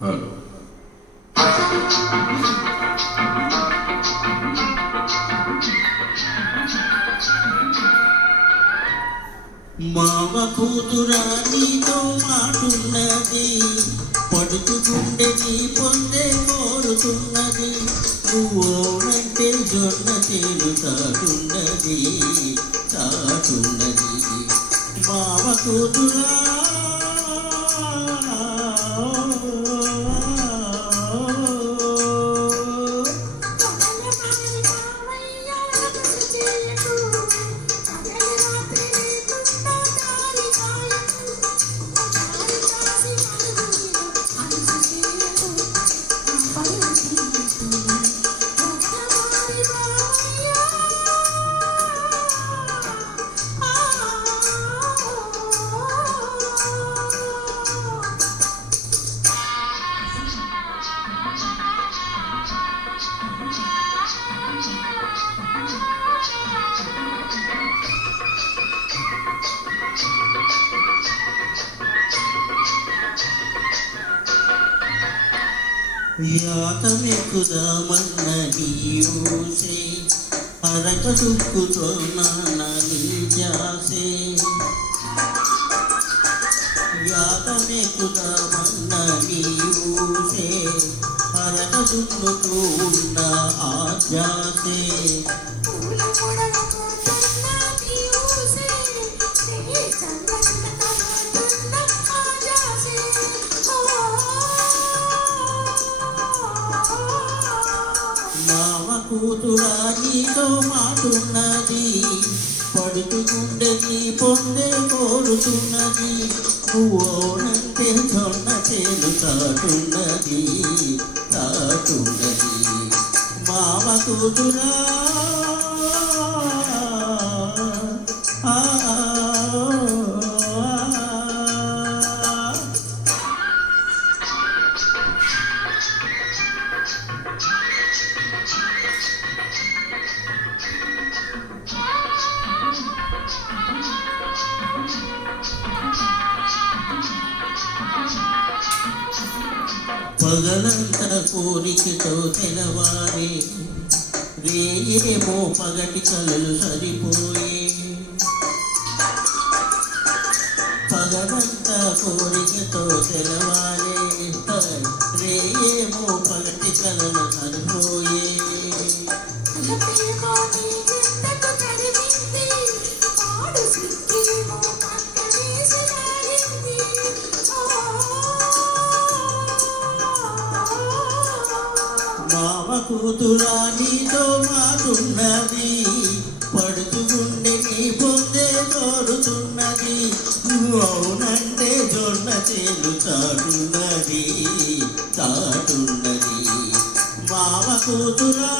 Hello మావ కూతురా నీతో మాటున్నది పడుచుకుంటే నీ పొందే కోరుతున్నది. నువ్వోనంటే జొన్న చేలు తాటున్నది తాటున్నది. మావ కూతురా యాతమెక్కుదామన్న నీయూసే అరక దుక్కుతో నాని జాసే నీయూసే అరక దుక్కుతో ఉన్న ఆజాసే కూతురా నీతో మాటున్నది. పడుతుకుండే నీ పొందే కోరుతున్నది. నువ్వోనంటే జొన్న చేలు తాటున్నది తాటున్నది. మామ కూతురా పగలంత కోరికతో తెలవారే రేయేమో పగటి కలలు సరిపోయే. పగలంత కోరికతో తెలవారే రేయేమో పగటి కలలు సరిపోయే. కూతురా నీతో మాటున్నది పడుతుగుండె నీ పొందే కోరుతున్నది అవునంటే జొన్న చేలు చాటున్నది చాటున్నది. మామ కూతురా